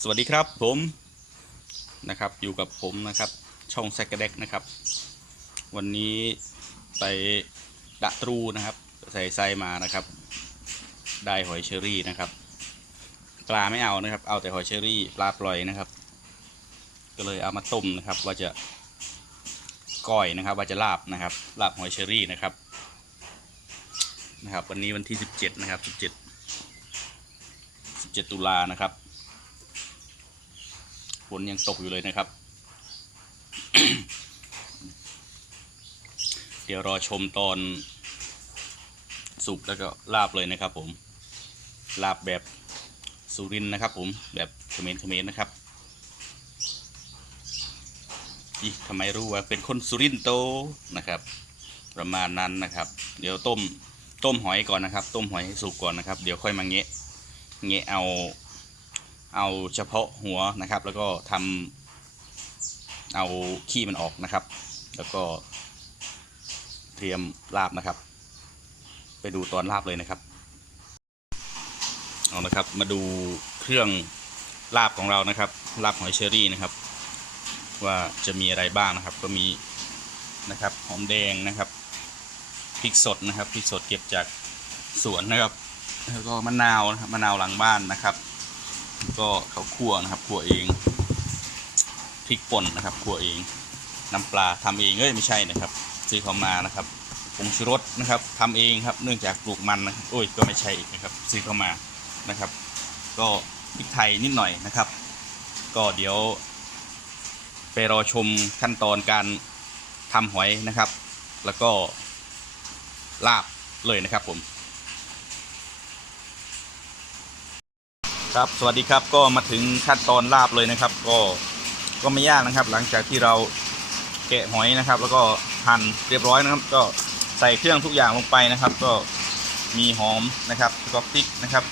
สวัสดีครับผมนะครับอยู่กับผมนะครับ ช่องแซกเด็กนะครับ วันนี้ไปดะตรูนะครับ ใส่ไซมานะครับ ได้หอยเชอรี่นะครับ ปลาไม่เอานะครับ เอาแต่หอยเชอรี่ปลาปล่อยนะครับ ก็เลยเอามาต้มนะครับ ว่าจะก้อยนะครับ ว่าจะลาบนะครับลาบหอยเชอรี่นะครับนะครับ วันนี้วันที่ 17 นะครับ 17 17 ตุลานะครับฝนยังตกอยู่เลยนะครับ เดี๋ยวรอชมตอนสุกแล้วก็ลาบเลยนะครับ ผมลาบแบบสุรินนะครับ ผมแบบเขมรเขมรนะครับอีทำไมรู้ว่าเป็นคนสุรินโตนะครับ ประมาณนั้นนะครับ เดี๋ยวต้มต้มหอยก่อนนะครับ ต้มหอยให้สุกก่อนนะครับ เดี๋ยวค่อยมาเงะ เงะเอาเอาเฉพาะหัวนะครับ แล้วก็ทำเอาขี้มันออกนะครับ แล้วก็เตรียมลาบนะครับ ไปดูตอนลาบเลยนะครับเอานะครับมาดูเครื่องลาบของเรานะครับลาบหอยเชอรี่นะครับ ว่าจะมีอะไรบ้างนะครับ ก็มีนะครับหอมแดงนะครับพริกสดนะครับพริกสดเก็บจากสวนนะครับ แล้วก็มะนาวนะครับมะนาวหลังบ้านนะครับ ก็เขาคั่วนะครับคั่วเองพริกป่นนะครับคั่วเองน้ำปลาทำเองเอ้ยไม่ใช่นะครับซื้อเขามานะครับผงชูรสนะครับทำเองครับเนื่องจากปลูกมันนะโอ้ยก็ไม่ใช่อีกนะครับซื้อเขามานะครับ ก็พริกไทยนิดหน่อยนะครับ ก็เดี๋ยว ไปรอชมขั้นตอนการทำหอยนะครับ แล้วก็ลาบเลยนะครับผม ครับสวัสดีครับก็มาถึงขั้นตอนลาบเลยนะครับ ก็ก็ไม่ยากนะครับ หลังจากที่เราแกะหอยนะครับ แล้วก็หั่นเรียบร้อยนะครับ ก็ใส่เครื่องทุกอย่างลงไปนะครับ ก็มีหอมนะครับแล้วก็พริกนะครับ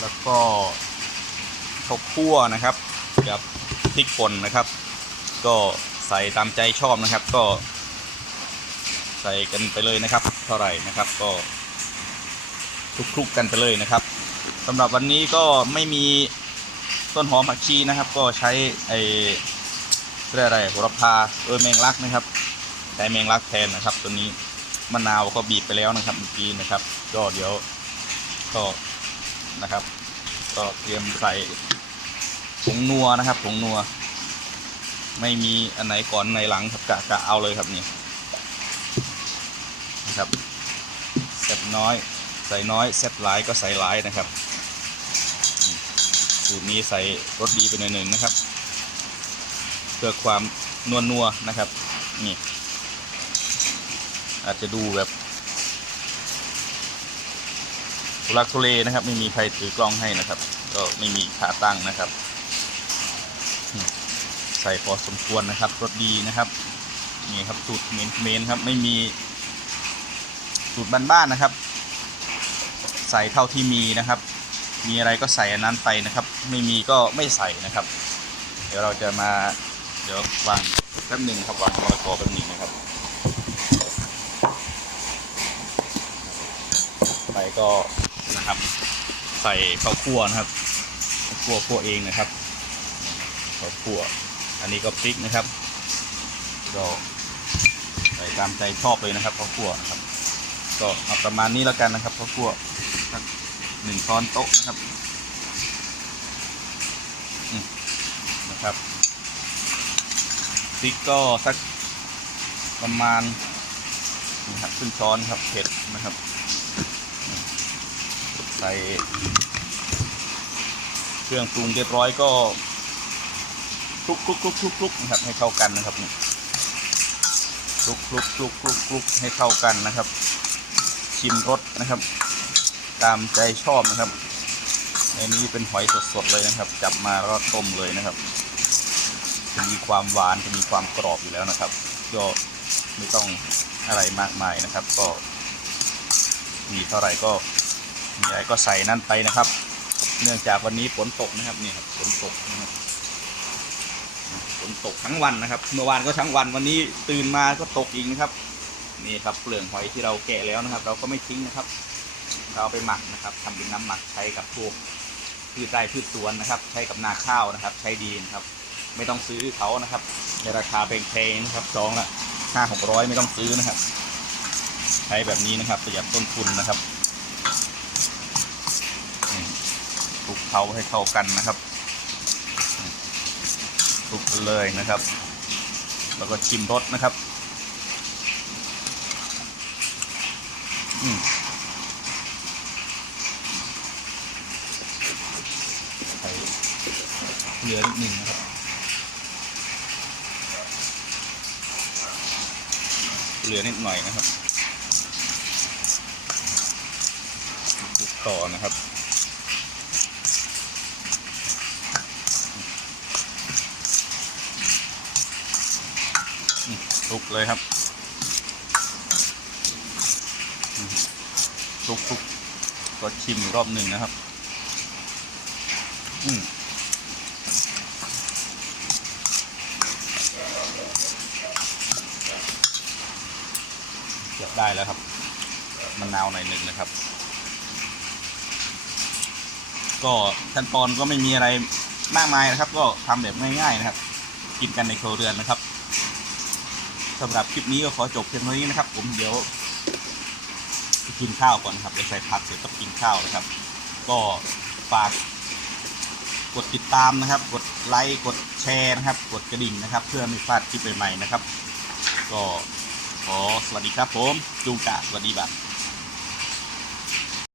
แล้วก็ข้าวคั่วนะครับกับพริกป่นนะครับ ก็ใส่ตามใจชอบนะครับ ก็ ใส่กันไปเลยนะครับ เท่าไหร่นะครับก็ คลุกๆกันไปเลยนะครับสำหรับวันนี้ก็ไม่มีต้นหอมผักชีนะครับ ก็ใช้ไอ้เรียกอะไรโหระพาเออแมงลักนะครับใช้แมงลักแทนนะครับ ตัวนี้มะนาวก็บีบไปแล้วนะครับเมื่อกี้นะครับ ก็เดี๋ยวก็นะครับ ก็เตรียมใส่ผงนัวนะครับผงนัว ไม่มีอันไหนก่อนอันหลังครับกะกะเอาเลยครับนี่นะครับเสร็จน้อย ใส่น้อยเซตหลายก็ใส่หลายนะครับ สูตรนี้ใส่รสดีไปหน่อยหนึ่งนะครับ เพื่อความนวลนัวนะครับ นี่ อาจจะดูแบบทุลักทุเลนะครับ ไม่มีใครถือกล้องให้นะครับ ก็ไม่มีขาตั้งนะครับ ใส่พอสมควรนะครับรสดีนะครับนี่ครับสูตรเมนเมนครับ ไม่มีสูตรบ้านๆนะครับ ส่เท่าที่มีนะครับ มีอะไรก็ใส่อันนั้นไปนะครับ ไม่มีก็ไม่ใส่นะครับ เดี๋ยวเราจะมาเดี๋ยววางแป๊บหนึ่งครับวางมะละกอแป๊บหนึ่งนะครับ ไปก็นะครับ ใส่ข้าวคั่วนะครับข้าวคั่วคั่วเองนะครับข้าวคั่ว อันนี้ก็พริกนะครับก็ใส่ตามใจชอบเลยนะครับข้าวคั่วนะครับ ก็เอาประมาณนี้แล้วกันนะครับข้าวคั่ว หนึ่งช้อนโต๊ะนะครับนะครับพริกก็สักประมาณนี่ครับครึ่งช้อนครับเผ็ดนะครับ ใส่เครื่องปรุงเรียบร้อยก็คลุกคลุกคลุกคลุกคลุกนะครับให้เข้ากันนะครับนี่คลุกคลุกคลุกคลุกคลุกให้เข้ากันนะครับ ชิมรสนะครับ ตามใจชอบนะครับ ในนี้เป็นหอยสดๆเลยนะครับ จับมาแล้วก็ต้มเลยนะครับ จะมีความหวานจะมีความกรอบอยู่แล้วนะครับ ก็ไม่ต้องอะไรมากมายนะครับ ก็มีเท่าไหร่ก็มีอะไรก็ใส่นั่นไปนะครับ เนื่องจากวันนี้ฝนตกนะครับนี่ครับฝนตกนะครับฝนตกทั้งวันนะครับ เมื่อวานก็ทั้งวันวันนี้ตื่นมาก็ตกอีกนะครับนี่ครับเปลือกหอยที่เราแกะแล้วนะครับ เราก็ไม่ทิ้งนะครับ เราเอาไปหมักนะครับทำเป็นน้ำหมักใช้กับพวกพืชไร่พืชสวนนะครับ ใช้กับนาข้าวนะครับ ใช้ดีนะครับ ไม่ต้องซื้อเขานะครับ ในราคาแพงๆนะครับซองละห้าหกร้อยไม่ต้องซื้อนะครับ ใช้แบบนี้นะครับประหยัดต้นทุนนะครับคลุกเคล้าให้เข้ากันนะครับคลุกเลยนะครับ แล้วก็ชิมรสนะครับ อืมใส่ เกลือนิดนึงนะครับเหลือนิดหน่อยนะครับคลุกต่อนะครับคลุกเลยครับคลุกคลุกก็ชิมรอบหนึ่งนะครับ อืมเกือบ ได้แล้วครับมะนาวหน่อยหนึ่งนะครับ ก็ขั้นตอนก็ไม่มีอะไรมากมายนะครับ ก็ทำแบบง่าย ๆนะครับ กินกันในครัวเรือนนะครับสำหรับคลิปนี้ก็ขอจบเพียงเท่านี้นะครับ ผมเดี๋ยวกินข้าวก่อนครับเดี๋ยวใส่ผักเสร็จก็กินข้าวนะครับ ก็ฝากกดติดตามนะครับ กดไลค์ กดแชร์นะครับ กดกระดิ่งนะครับ เพื่อไม่พลาดคลิปใหม่ๆนะครับ ก็ ขอสวัสดีครับผมจูงกะสวัสดีบัตร